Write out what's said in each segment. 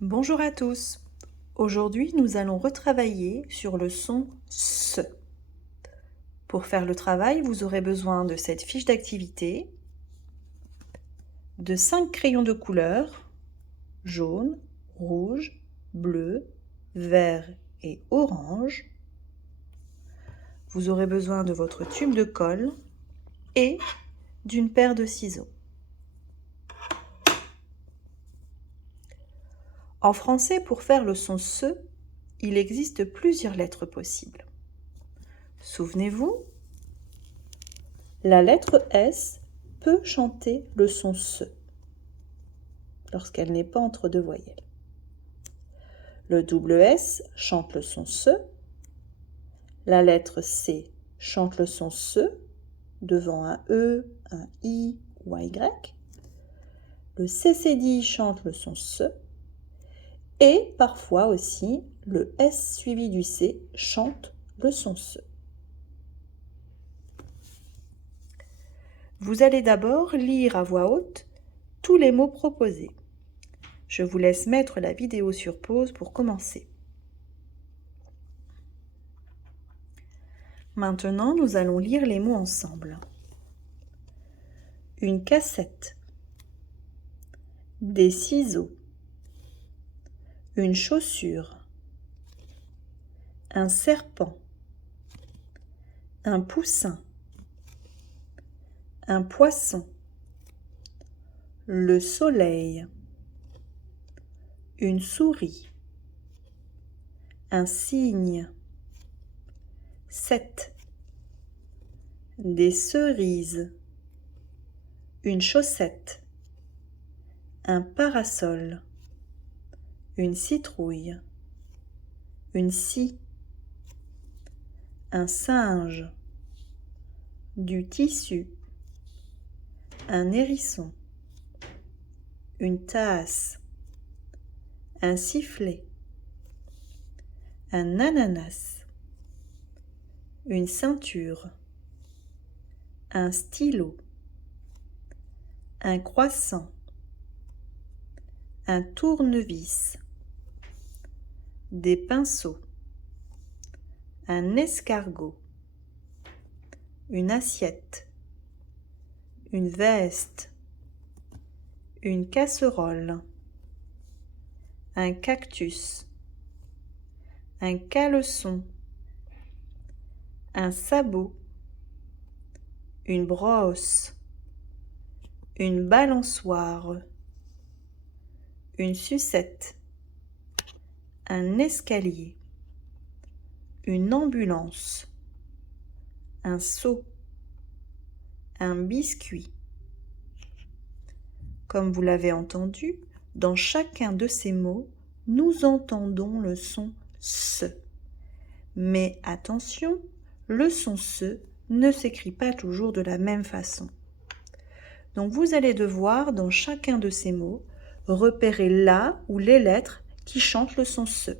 Bonjour à tous. Aujourd'hui, nous allons retravailler sur le son S. Pour faire le travail, vous aurez besoin de cette fiche d'activité, de 5 crayons de couleur, jaune, rouge, bleu, vert et orange. Vous aurez besoin de votre tube de colle et d'une paire de ciseaux. En français, pour faire le son SE, il existe plusieurs lettres possibles. Souvenez-vous, la lettre S peut chanter le son SE lorsqu'elle n'est pas entre deux voyelles. Le double S chante le son SE. La lettre C chante le son SE devant un E, un I ou un Y. Le CCD chante le son SE. Et parfois aussi, le S suivi du C chante le son SE. Vous allez d'abord lire à voix haute tous les mots proposés. Je vous laisse mettre la vidéo sur pause pour commencer. Maintenant, nous allons lire les mots ensemble. Une cassette, des ciseaux, une chaussure, un serpent, un poussin, un poisson, le soleil, une souris, un cygne, 7, des cerises, une chaussette, un parasol, une citrouille, une scie, un singe, du tissu, un hérisson, une tasse, un sifflet, un ananas, une ceinture, un stylo, un croissant, un tournevis, des pinceaux, un escargot, une assiette, une veste, une casserole, un cactus, un caleçon, un sabot, une brosse, une balançoire, une sucette, un escalier, une ambulance, un seau, un biscuit. Comme vous l'avez entendu, dans chacun de ces mots, nous entendons le son SE. Mais attention, le son SE ne s'écrit pas toujours de la même façon. Donc vous allez devoir, dans chacun de ces mots, repérer là ou les lettres qui chantent le son SE.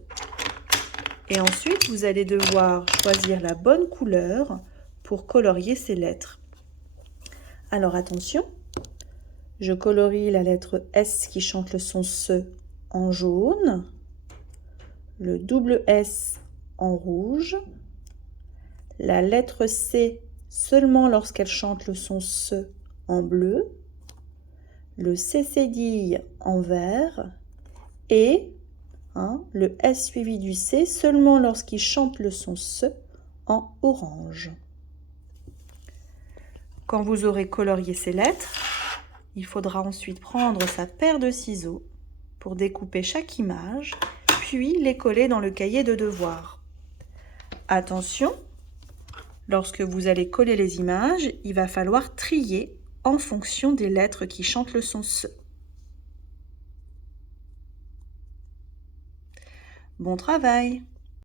Et ensuite, vous allez devoir choisir la bonne couleur pour colorier ces lettres. Alors attention, je colorie la lettre S qui chante le son SE en jaune, le double S en rouge, la lettre C seulement lorsqu'elle chante le son SE en bleu, le C cédille en vert et le S suivi du C seulement lorsqu'il chante le son SE en orange. Quand vous aurez colorié ces lettres, il faudra ensuite prendre sa paire de ciseaux pour découper chaque image, puis les coller dans le cahier de devoirs. Attention, lorsque vous allez coller les images, il va falloir trier en fonction des lettres qui chantent le son SE. Bon travail!